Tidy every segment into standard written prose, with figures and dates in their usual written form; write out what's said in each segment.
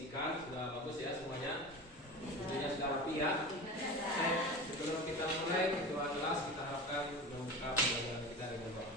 kondisikan sudah bagus ya semuanya. Videonya sudah rapi ya. Baik, sebelum kita mulai ketua kelas kita harapkan membuka pembelajaran kita dengan baik.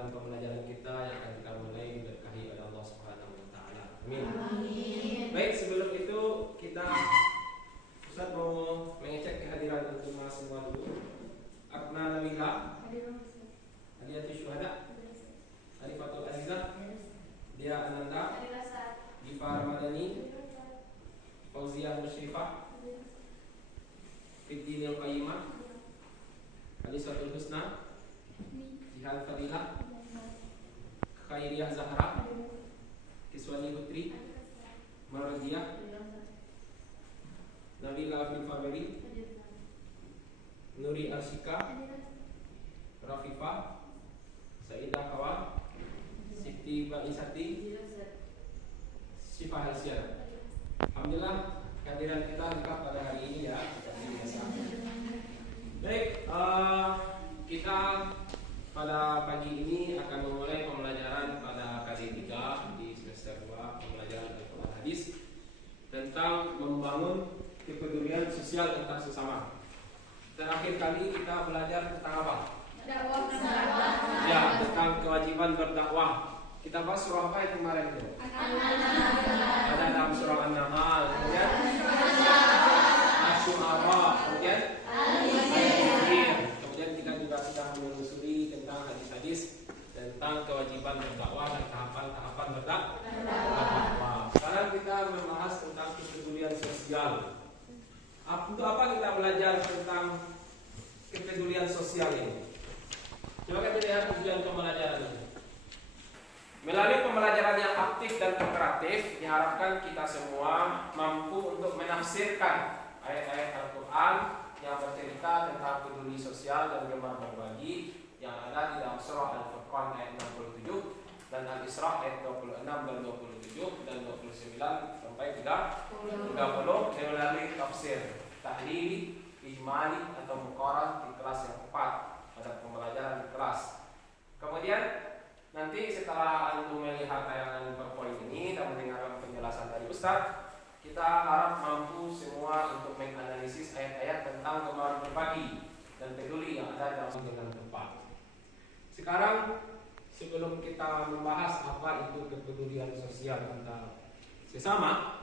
Pembelajaran kita yang akan kita mulai diberkahi oleh Allah Subhanahu wa taala. Amin. Amin. Baik, sebelum itu kita Ustaz mau mengecek kehadiran untuk semua dulu. Akna Nabila, Hadiyatul Syuhada, Arifatul Azizah, Dia Ananda, Gifar Madani, Fauziyah Musyrifah, Fiddinil Qayyimah, Alisatul Husna, Jihad Fadilah, Khairiyah Zahra, Kiswani Putri, Maradiah, Nabila Afil Fabeli, Nuri Arshika, Rafifah, Saidah Kawal, Siti Ba'isati, Syifa Hasyar. Alhamdulillah kehadiran kita lengkap pada hari ini ya. Baik, kita pada pagi ini akan memulai pembelajaran pada KD 3 di semester 2 pembelajaran Al-Quran Hadis tentang membangun kepedulian sosial antar sesama. Terakhir kali kita belajar tentang apa? Dakwah. Ya, tentang kewajiban berdakwah. Kita bahas surah apa yang kemarin itu? Ada dalam surah An-Nahl, kemudian Asy-Syu'ara, kemudian kemudian kita juga sudah menelusuri tentang hadis-hadis tentang kewajiban berdakwah dan tahapan-tahapan berdakwah. Sekarang kita membahas tentang kepedulian sosial. Untuk apa kita belajar tentang kepedulian sosial ini? Coba kita lihat tujuan pembelajaran ini. Melalui pembelajaran yang aktif dan interaktif, diharapkan kita semua mampu untuk menafsirkan ayat-ayat Al-Quran yang bercerita tentang peduli sosial dan gemar berbagi yang ada di dalam surah Al-Furqan ayat 67 dan Al-Isra ayat 26 dan 27 dan 29 sampai 30 melalui tafsir, tahlili, ijmali atau muqarrar di kelas yang 4 pada pembelajaran di kelas. Kemudian nanti setelah antum melihat tayangan PowerPoint ini dan mendengarkan penjelasan dari Ustaz, kita harap mampu semua untuk menganalisis ayat-ayat tentang gemar berbagi dan peduli yang ada dalam dengan tepat. Sekarang sebelum kita membahas apa itu kepedulian sosial antar sesama,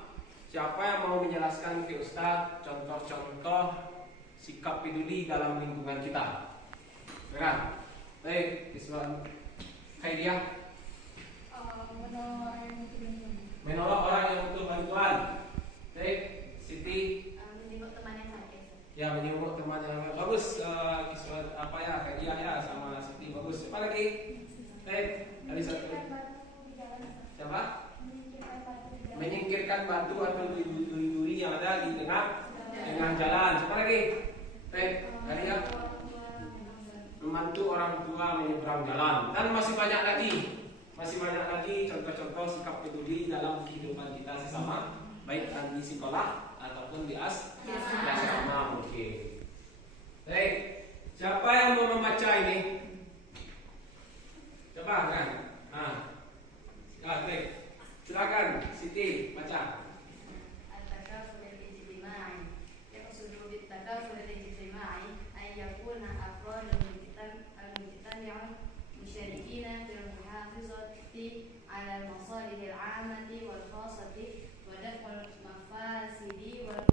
siapa yang mau menjelaskan ke Ustaz contoh-contoh sikap peduli dalam lingkungan kita? Benar? Baik, Islam Khairiyah. Menolong orang yang butuh bantuan. Baik, Siti. Menjenguk teman yang sakit. Ya, menjenguk teman yang sakit. Bagus, apa ya, Khairiyah ya sama Siti bagus. Apa lagi? Baik, ada satu. Siapa? Menyingkirkan batu atau duri-duri yang ada di tengah jalan. Siapa lagi? Baik, Khairiyah. Membantu orang tua menyeberang jalan. Dan masih banyak lagi contoh-contoh sikap peduli dalam kehidupan kita sesama, baik di sekolah ataupun di asrama mungkin. Baik, siapa yang mau membaca ini? Coba kan? Baik, silakan Siti baca. Al-takaful al-ijtimai. Yaqsudu bit-takaful al-ijtimai ay yakuna afradul al-mujtami'u musyarikina fil muhafazati 'ala al-masalih al-'ammati wal khassati wa daf'ul mafasidi wal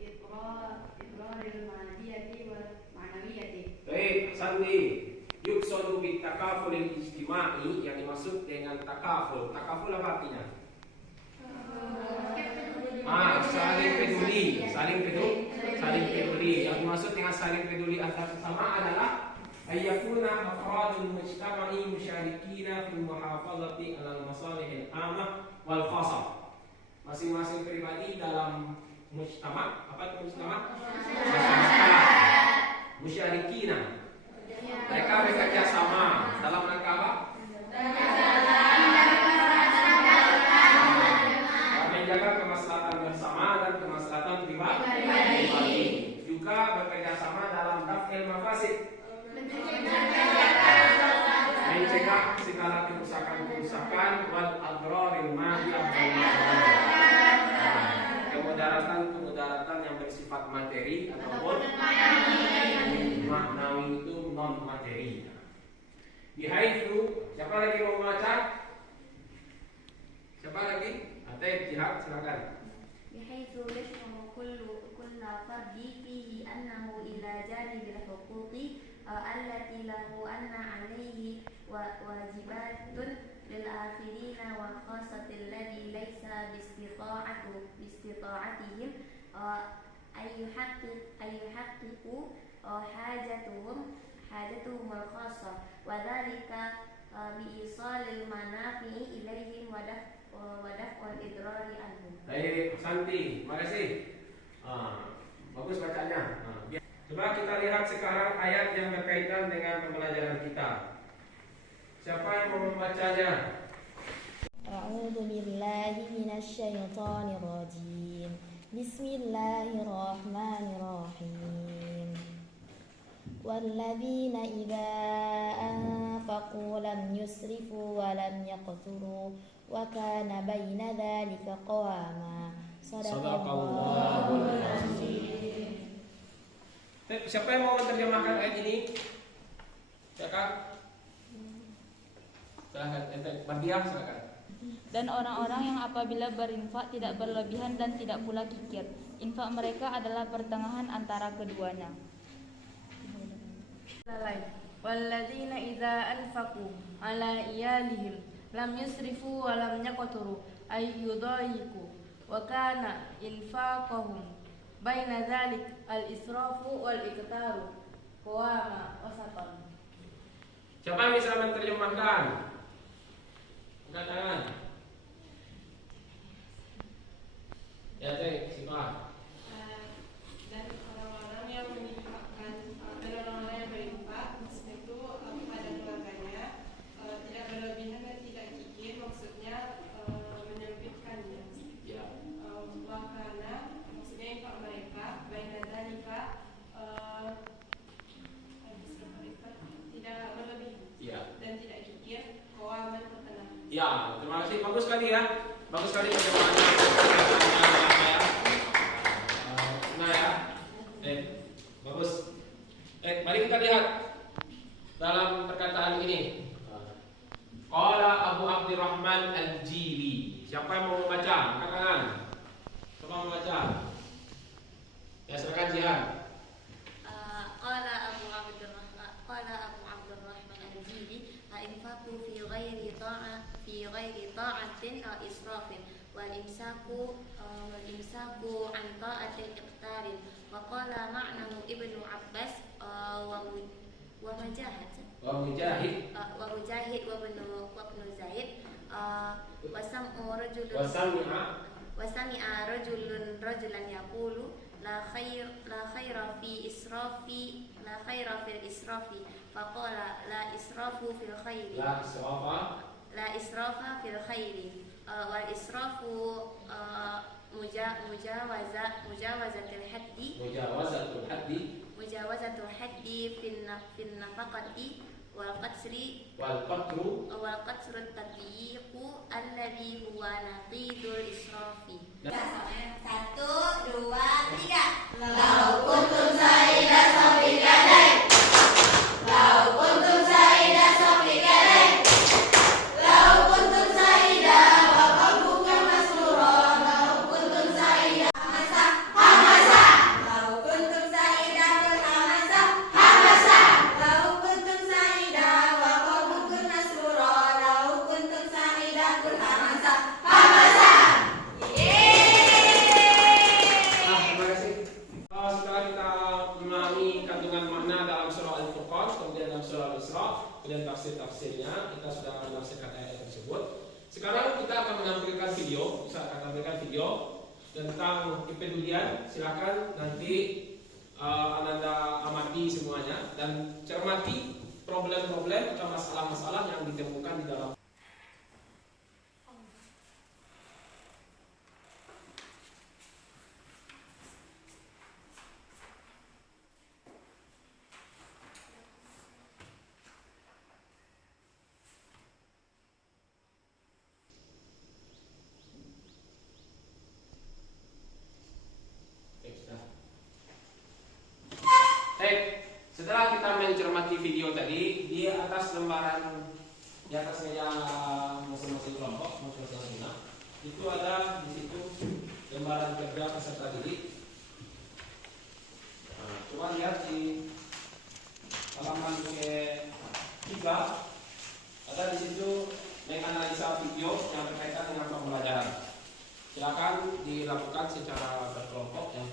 idraril madiyati wal ma'nawiyati. Baik, Sandi. Yuqsadu bit-takaful al-ijtimai, yang dimaksud dengan takaful. Takaful apa artinya? Saling peduli. Yang dimaksud dengan saling peduli antar sesama adalah ayyakuna afradul mujtama'i musyarakina fil muhafazati 'alal masalihil 'ammah wal khassah. Masing-masing pribadi dalam mujtama', apa itu mujtama'? Musyarikina. Mereka bekerja sama dalam rangka apa? Menjaga kemaslahatan bersama dan kemaslahatan pribadi. Juga bekerja sama dalam daf'il mafasid. Mencegah segala kerusakan wal adraril madiyah kemudaratan yang bersifat materi ataupun maknawi itu non materi. Bihaitsu, siapa lagi mau membaca? Siapa lagi? Atay jihad silakan. بحيث يشعر كل فرد فيه أنه إلى جانب الحقوق التي له أن عليه واجبات للآخرين وخاصة الذي ليس باستطاعتهم أن يحققوا حاجتهم الخاصة وذلك بإيصال المنافع إليهم ودفع الإضرار عنهم. Baik, Santi, makasih. Bagus bacanya. Coba kita lihat sekarang ayat yang berkaitan dengan pembelajaran kita. Siapa yang mau membacanya? A'udzu billahi minasy syaithanir rajim. Bismillahirrahmanirrahim. Walladzina idza anfaqu lam yusrifu wa lam yaqturu wa kana baina dzalika qawama. Shadaqallahul azim. Siapa yang mau menerjemahkan ayat ini? Silakan. Mardiah silakan. Dan orang-orang yang apabila berinfak tidak berlebihan dan tidak pula kikir. Infak mereka adalah pertengahan antara keduanya. Walladzina idza anfaqu ala iyalihim lam yusrifu wa lam yaqturu ay yudayiku wa kana infaqahum baina dzalik al-israfu wal iqtaru qawama wasatan. Siapa yang bisa menerjemahkan? Angkat tangan. Ya, Cek, siapa? Dan orang-orang yang menginfakkan dan orang-orang yang berinfak maksudnya itu pada keluarganya tidak berlebihan dan tidak kikir, maksudnya menyempitkannya. Ya. Wakana maksudnya infak mereka baina dzalika tidak berlebihan dan tidak kikir, qawaman bertenang. Ya, terima kasih. Bagus sekali ya. Bagus sekali bagaimana ya. Nah ya. Bagus. Mari kita lihat dalam perkataan ini. Qala Abu Abdurrahman Al-Jili. Siapa yang mau membaca? Angkat tangan. Siapa mau membaca? Ya, silakan Jihan. Qala Abu Abdurrahman al-Jili al-infaqu fi ghairi ta'atin aw israfin wal imsaku an ta'atin iqtarin wa qala ma'nahu Ibnu Abbas wa Mujahid wa Ibnu Zaid wa sami'a rajulan yaqulu la khaira fil israfi faqala la israfa fil khairi wal israfu mujawazatul haddi fin nafaqati wal qatru tadyiqu alladhi huwa naqidul israfi. 1, 2, 3. Lau kuntum saida safiqalain. Lau kuntum saida safiqalain. Lau kuntum saida wa qabbuka masrura. Lau kuntum saida hamasa. Lau kuntum saida kul hamasa. Lau kuntum saida wa qabbuka masrura. Lau kuntum saida kul hamasa. Yeay. tentang kepedulian, silakan nanti Ananda amati semuanya dan cermati problem-problem atau masalah-masalah yang ditemukan di dalam. Setelah kita mencermati video tadi, di atas lembaran, di atas meja masing-masing kelompok, masing-masing itu ada di situ lembaran kerja peserta didik. Nah, coba lihat di halaman ke-3, ada di situ menganalisa video yang berkaitan dengan pembelajaran. Silakan dilakukan secara berkelompok ya.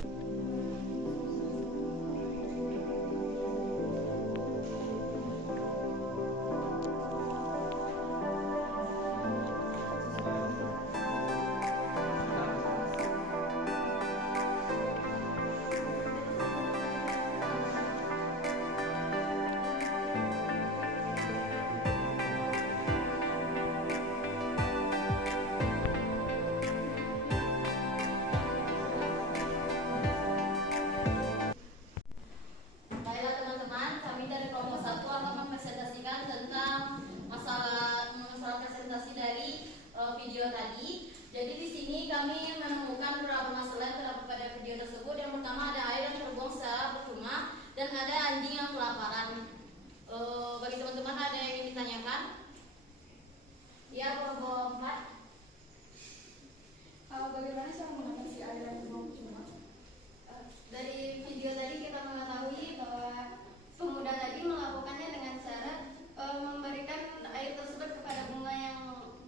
Baiklah teman-teman, kami dari kelompok 1 akan mempresentasikan tentang masalah presentasi dari video tadi. Jadi di sini kami menemukan beberapa masalah yang terdapat pada video tersebut. Yang pertama ada air yang terbuang secara percuma dan ada anjing yang kelaparan. Bagi teman-teman ada yang ingin ditanyakan? Ya, kelompok 4. Bagaimana cara mengatasi air yang terbuang percuma? Dari video tadi kita mengetahui bahwa pemuda tadi melakukannya dengan cara memberikan air tersebut kepada bunga yang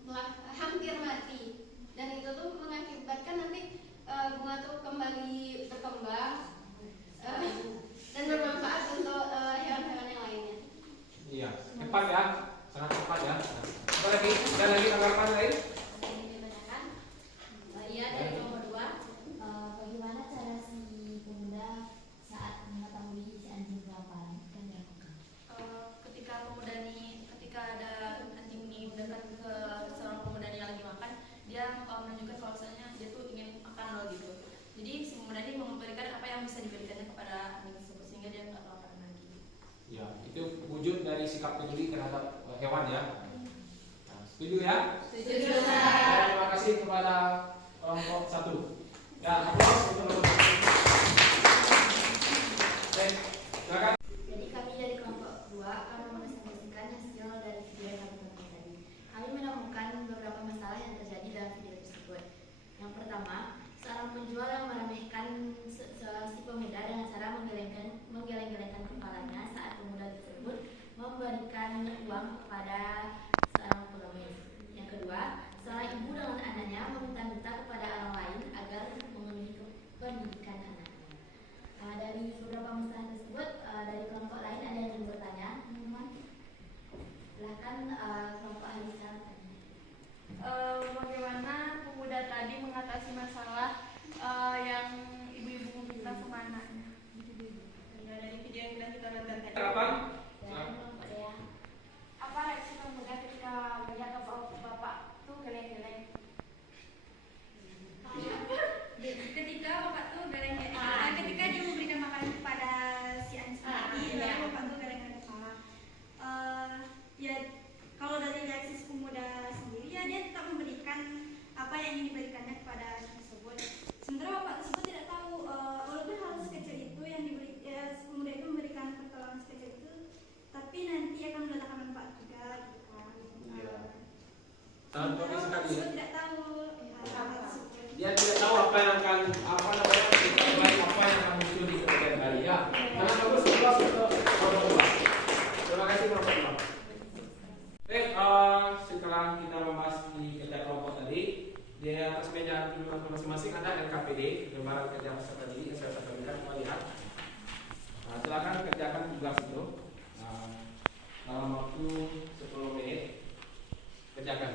telah hampir mati, dan itu tuh mengakibatkan nanti bunga tuh kembali berkembang dan bermanfaat untuk hewan-hewan yang lainnya. Iya, cepat ya, sangat cepat ya. Apa lagi? Ada lagi tanggapan lain? Ada yang ditanyakan? Iya, dari nomor 2. Bagaimana cara si pemuda saat mengetahui si anjing kelaparan dan dilakukan? Ketika ada anjing ini mendekat ke seorang pemuda yang lagi makan, dia menunjukkan kalau misalnya dia tuh ingin makan loh gitu. Jadi si pemuda ini memberikan apa yang bisa diberikannya kepada anjing tersebut sehingga dia nggak kelaparan lagi. Ya, itu wujud dari sikap peduli terhadap hewan ya. Nah, setuju ya? Setuju. Terima kasih kepada kelompok 1. Ya, aplaus untuk kelompok 1. Baik, silakan. Jadi kami dari kelompok 2 akan mempresentasikan hasil dari video yang kami tonton tadi. Kami menemukan beberapa masalah yang terjadi dalam video tersebut. Yang pertama, seorang penjual yang meremehkan si pemuda dengan cara menggeleng-gelengkan kepalanya saat pemuda tersebut memberikan uang kepada seorang pengemis. Yang kedua, seorang ibu dengan anaknya meminta-minta kepada orang lain agar memenuhi pendidikan anaknya. Dari beberapa masalah tersebut, dari kelompok lain ada yang ingin bertanya, teman-teman? Silahkan kelompok Alisa. Bagaimana pemuda tadi mengatasi masalah yang ibu-ibu meminta sama anaknya? Ya, dari video yang sudah kita nonton tadi. Kapan? Dan kelompok Dea. Apa reaksi pemuda ketika melihat bapak tuh geleng-geleng? Ketika bapak tuh geleng-geleng, ketika dia memberikan makanan kepada si anjing tadi, lalu bapak tuh geleng-geleng kepala. Ya, kalau dari reaksi si pemuda sendiri, ya dia tetap memberikan apa yang ingin diberikannya kepada anjing tersebut. Sementara bapak tersebut tidak tahu, walaupun hal sekecil itu yang diberi, si pemuda itu memberikan pertolongan sekecil itu, tapi nanti akan mendatangkan manfaat juga, gitu kan. Iya. Sangat Sementara bagus bapak sekali ya. tersebut tidak tahu hal tersebut. Dia tidak tahu apa yang akan apa yang akan muncul di kemudian hari ya. Sangat bagus untuk kelompok 2. Terima kasih kelompok 2. Baik, setelah kita membahas di kerja kelompok tadi, di atas meja kelompok masing-masing ada LKPD, lembaran kerja peserta didik yang saya sampaikan. Coba lihat. Nah, silakan kerjakan tugas itu dalam waktu 10 menit. Kerjakan.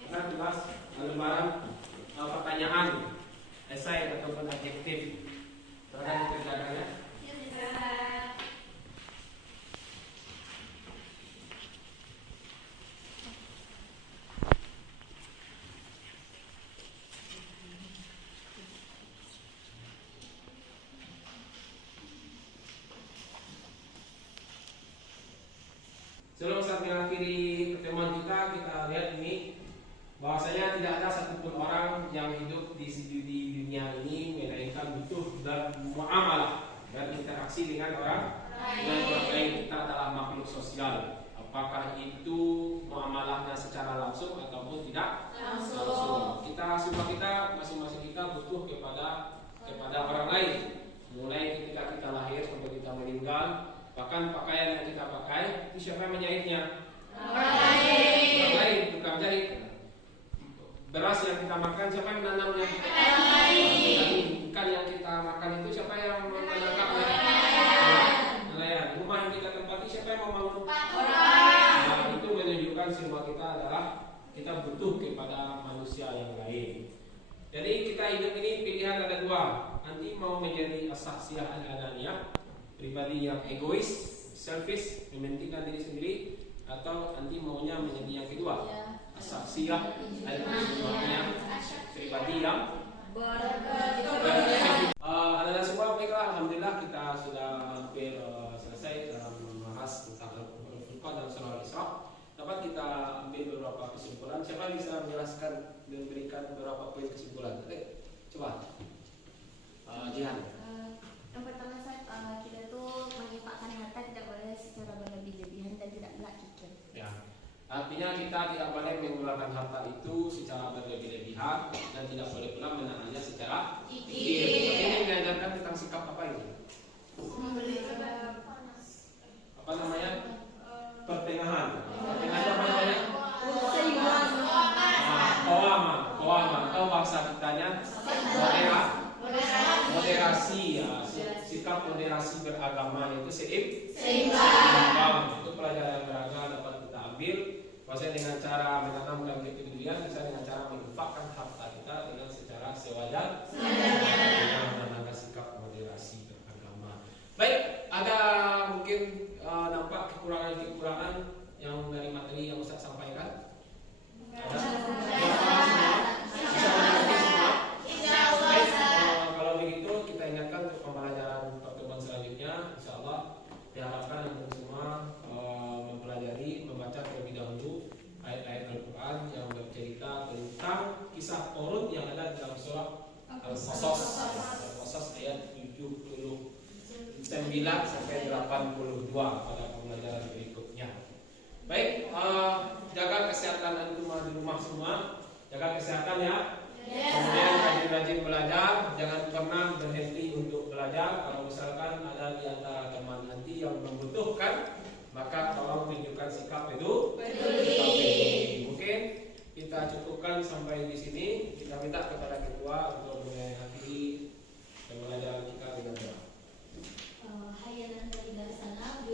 Karena tugas lembaran pertanyaan esai ataupun adjektif. Saudara dikerjakan ya. Sebelum saat mengakhiri pertemuan kita lihat ini bahwasanya tidak ada satupun orang yang hidup di dunia ini melainkan butuh dan muamalah dan interaksi dengan orang lain. Kita adalah makhluk sosial. Apakah itu muamalahnya secara langsung ataupun tidak langsung? Kita masing-masing kita butuh kepada orang lain. Mulai ketika kita lahir sampai kita meninggal. Bahkan pakaian yang kita pakai, itu siapa yang menjahitnya? Orang lain, bukan jahit. Beras yang kita makan, siapa yang menanamnya? Orang lain. Ikan yang kita makan itu siapa yang menangkapnya? Nelayan. Rumah yang kita tempati, siapa yang membangun? Nah, itu menunjukkan semua kita adalah kita butuh kepada manusia yang lain. Jadi kita hidup ini pilihan ada dua. Nanti mau menjadi as-saksiyah al-ananiyah, pribadi yang egois, selfish, mementingkan diri sendiri, atau nanti maunya menjadi yang kedua, as-saksiyah al-ananiyah, pribadi yang anak-anak semua. Baiklah, alhamdulillah kita sudah hampir selesai dalam membahas tentang Al-Furqan dan Surah Al-Isra. Dapat kita ambil beberapa kesimpulan. Siapa bisa menjelaskan, memberikan beberapa poin kesimpulan? Coba, Jihan. Yang pertama kita tuh menyimpakkan harta tidak boleh secara berlebih-lebihan dan tidak pula kikir. Ya, artinya kita tidak boleh menggunakan harta itu secara berlebih-lebihan dan tidak boleh pula menahannya secara kikir. Ini mengajarkan tentang sikap apa ini? Apa namanya? Pertengahan. Pertengahan apa namanya? Qawama. Atau bahasa kitanya moderasi ya. Sikap moderasi beragama itu seimbang. Itu pelajaran beragama dapat kita ambil. Maksudnya dengan cara menanamkan kepedulian, bisa dengan cara menginfakkan harta kita dengan secara sewajarnya, menanamkan sikap moderasi beragama. Baik, ada mungkin nampak kekurangan-kekurangan yang dari materi yang Ustaz sampaikan? Kalau begitu kita ingatkan untuk pembelajaran pertemuan selanjutnya, insyaallah diharapkan untuk semua mempelajari, membaca terlebih dahulu ayat-ayat Al-Quran yang bercerita tentang kisah Qarun yang ada dalam surah Al-Qasas ayat 79 sampai 82 pada pembelajaran berikutnya. Baik, jaga kesehatan antum di rumah semua, jaga kesehatan ya. Kemudian rajin-rajin belajar, jangan pernah berhenti untuk belajar. Kalau misalkan ada di antara teman nanti yang membutuhkan, maka tolong tunjukkan sikap itu. Mungkin kita cukupkan sampai di sini. Kita minta kepada ketua untuk mengakhiri pembelajaran kita dengan doa. Hayyan dari sana,